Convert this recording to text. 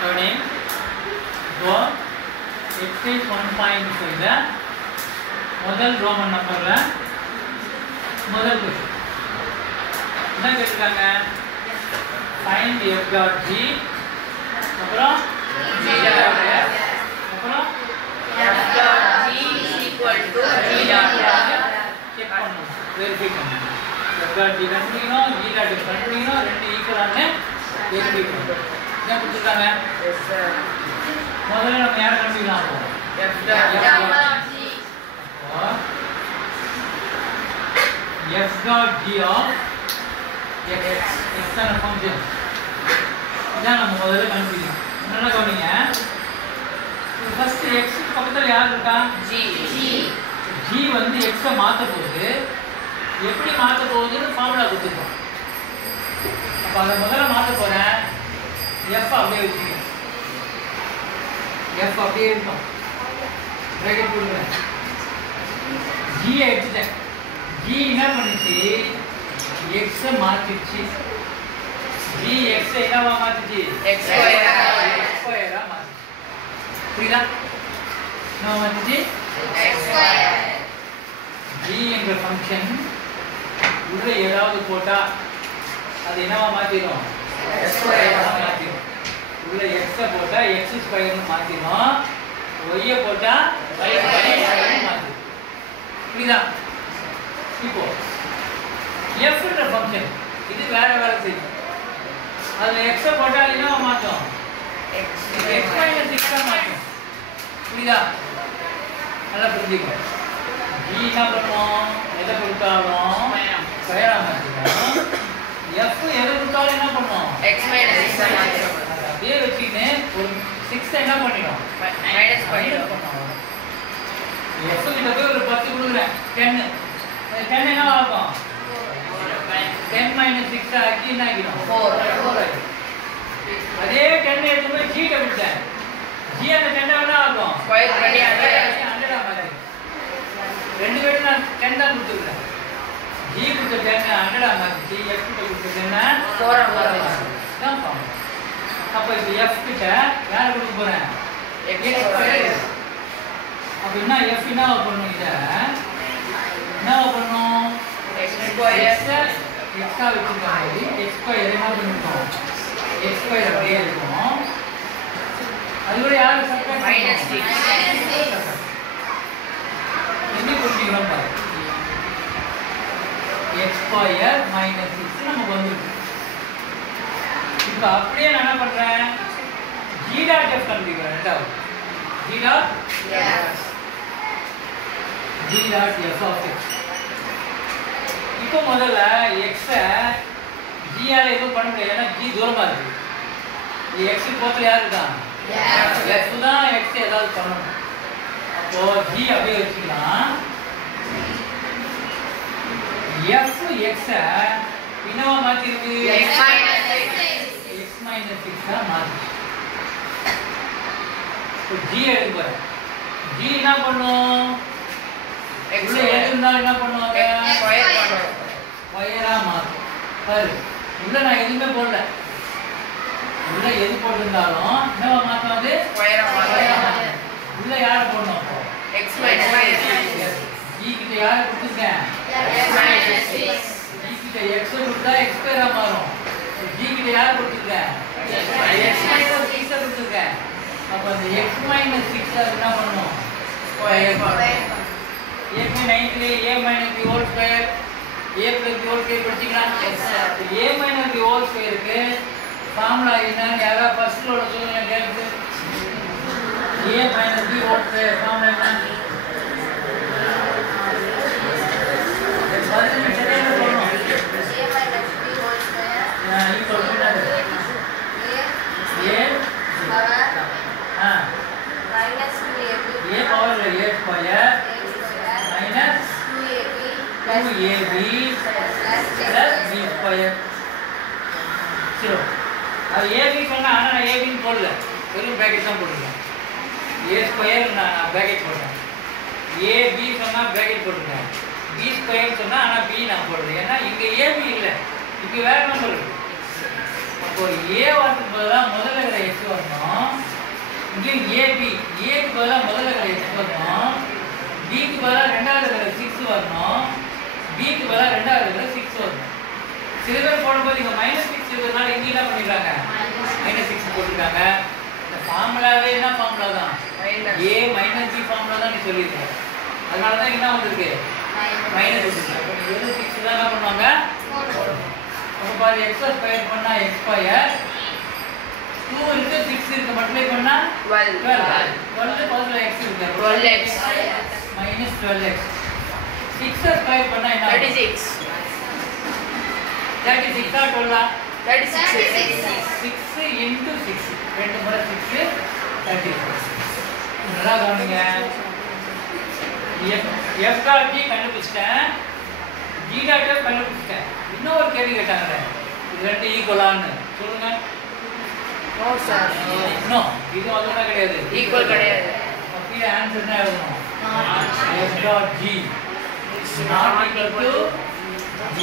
Turning go exercise 1.5 ல முதல் Roman நம்பர்ல முதல் क्वेश्चन என்ன கேட்டிருக்காங்க find f dot g அப்புறம் g dot f அப்புறம் f dot g is equal to g dot f check பண்ணனும் வெரிஃபை பண்ணனும் f dot g கண்டுபிடிக்கணும் g dot f கண்டுபிடிக்கணும் ரெண்டு ஈக்குவலானு வெரிஃபை பண்ணனும் என்ன கொடுத்திருக்காங்க yes sir முதல்ல நம்ம யாரை கண்டுபிடிக்கலாம் f dot g f dot g of x external function இதான் நம்ம முதல்ல கண்டுபிடிக்கணும் என்னென்ன கவனிங்க ஃபர்ஸ்ட் x க்கு பக்கத்துல யார் இருக்கா g வந்து x ஐ மாத்த போகுது எப்படி மாத்த போகுதுன்னு ஃபார்முலா கொடுத்துட்டோம் அப்ப அத முதல்ல மாத்த போறேன் f அப்படியே வச்சுக்கங்க f அப்படியே இருக்கும் பிராக்கெட் போடுங்க g ஐ எடுத்துட்டேன் g என்ன பண்ணுச்சு x ஐ மாத்திச்சு g x ஐ என்னவா மாத்திச்சு x square ஸ்கொயரா மாத்திச்சு புரியுதா என்ன மாத்திச்சு x square g என்ற ஃபங்க்ஷன் உள்ள ஏதாவது போட்டா அது என்னவா மாத்திரும் x square மாத்திரும் உள்ள x போட்டா x ஸ்கொயர்னு மாத்திரும் y போட்டா y ஸ்கொயர்னு மாத்திரும் புரியுதா இப்போ f என்ற ஃபங்க்ஷன் இது வேற வேற செய்யும் அதுல x போட்டா என்னவா மாத்தும் x x minus x ஆ மாத்தும் புரியுதா நல்லா புரிஞ்சுக்கோ g என்ன பண்ணும் எதை கொடுத்தாலும் ஸ்கொயரா மாத்திடும் f எதை கொடுத்தாலும் என்ன பண்ணும் x minus x மாத்திரும் அப்படியே வச்சிட்டு ஒரு 6 என்ன பண்ணிடும் minus பண்ணிடும் பண்ணும் f கிட்ட போய் ஒரு 10 கொடுக்குறேன் 10 அந்த 10 என்ன ஆகும் 10 minus 6 ஆக்கி என்ன ஆகிடும் 4 ஆகிடும் அதே 10 எடுத்து போய் g கிட்ட விட்டேன் g அந்த 10 என்ன ஆகும் ஸ்கொயர் பண்ணி 100 ஆ மாத்திடும் ரெண்டு பேரும் நான் 10 தான் கொடுத்துருக்கேன் g கொடுத்த 10 100 ஆ மாத்திச்சு f கிட்ட கொடுத்த 10 4 ஆ மாத்திச்சு தான் பாருங்க அப்ப இந்த f கிட்ட யாரை கொடுக்க போறேன் x x square அப்ப என்ன f என்ன பண்ணனும் இத என்ன பண்ணனும் x square x ஆ வச்சிருக்காங்க x ஸ்கொயர் என்ன பண்ணிருக்கோம் x ஸ்கொயர் அப்படியே இருக்கும் அது கூட யாரை சப்ஸ்டிட்யூட் minus 6 என்ன புரிஞ்சுக்கிறோம் பாரு x ஸ்கொயர் minus 6 நமக்கு வந்துருக்கு இப்போ அப்படியே நான் என்ன பண்றேன் g dot f கண்டுபிடிக்கிறேன் ரெண்டாவது g dot f of x இப்போ முதல்ல x g ஆல எதுவும் பண்ண முடியாது ஏன்னா g தூரமா இருக்கு இது x க்கு பக்கத்துல யார் இருக்கான் f தான் x ஏதாவது பண்ணணும் அப்போ g அப்படியே வச்சுக்கலாம் f x என்னவா மாத்தி இருக்கு x minus 6 x minus 6 ஆ மாத்தி இப்போ g எடுத்து பாரு g என்ன பண்ணும் x உள்ள எது இருந்தாலும் என்ன பண்ணுவாங்க square பண்ணும் ஸ்கொயரா மாத்தும் பாரு உள்ள நான் எதுவுமே போடல உள்ள எது போட்டிருந்தாலும் என்னவா மாத்தும் அது square பண்ணும் உள்ள யாரை போடணும் அப்போ x minus 6 g கிட்ட யாரை கொடுத்துருக்கேன் x minus 6 g கிட்ட x கொடுத்தா x ஸ்கொயரா மாறும் g கிட்ட யாரை கொடுத்துருக்கேன் x minus 6 கொடுத்துருக்கேன் அப்ப அந்த x minus 6 என்ன பண்ணணும் square பண்ணும் ஏற்கனவே 9th a minus b whole square a plus b whole square படிச்சீங்களா Yes, sir. a minus b whole square க்கு ஃபார்முலா என்னன்னு யாரா ஃபர்ஸ்ட் லோட சொல்லுங்க கேட்டு a minus b whole square formula என்ன பதினஞ்சு செகண்ட் சொல்லணும் இப்போ சொன்னாரு a a பவர்ல a square minus 2ab plus b square சரி அது ab சொன்னா ஆனா நான் ab ன்னு போடல வெறும் பிராக்கெட் தான் போட்டுருக்கேன் a ஸ்கொயர் நான் பிராக்கெட் போட்டேன் ab சொன்னா பிராக்கெட் போட்டுருக்கேன் b ஸ்கொயர் சொன்னா ஆனா b நான் போடுறேன் ஏன்னா இங்க ab இல்ல இங்க வேற நம்பர் இருக்கு அப்போ a வரதுக்கு பதிலா முதல்ல இருக்கிற x வரணும் இங்கே AB ஏக்கு பதிலாக முதல்ல இருக்கிற x வரணும், பிக்கு பதிலாக ரெண்டாவது இருக்கிற 6 வரணும், பிக்கு பதிலாக ரெண்டாவது இருக்கிற 6 வரணும். சில பேர் போடும்போது இங்கே -6 இருக்கிறதுனால இங்கே என்ன பண்ணிடுறாங்க, -6 போட்டுருக்காங்க. இந்த ஃபார்முலாவே என்ன ஃபார்முலா தான், a - b ஃபார்முலா தான் நீ சொல்லியிருக்க. அதனால தான் என்ன வந்திருக்கு, -6. வெறும் 6 தான் என்ன பண்ணுவாங்க. அப்போ பாரு x ஸ்கொயர் பண்ணா x ஸ்கொயர், 2 இருக்கு 6 இருக்கு மல்டிப்ளை பண்ணா 12. 12 பக்கத்துல x இருக்கு 12x - 12x. 6 ஸ்கொயர் பண்ணா என்ன 36. 36 ஆ 12 ஆ 36. 6 into 6 ரெண்டு முறை 6 36. நல்லா கவனிங்க. f டாட் g கண்டுபிடிச்சிட்டேன், g டாட் f கண்டுபிடிச்சிட்டேன். இன்னொரு கேள்வி கேட்டாங்க, இது ரெண்டு ஈக்குவலான்னு சொல்லுங்க. No sir. நோ, இது அதோட கிடையாது, ஈக்குவல் கிடையாது. அப்படி ஆன்சர் என்ன எழுதணும், f dot g is not equal to g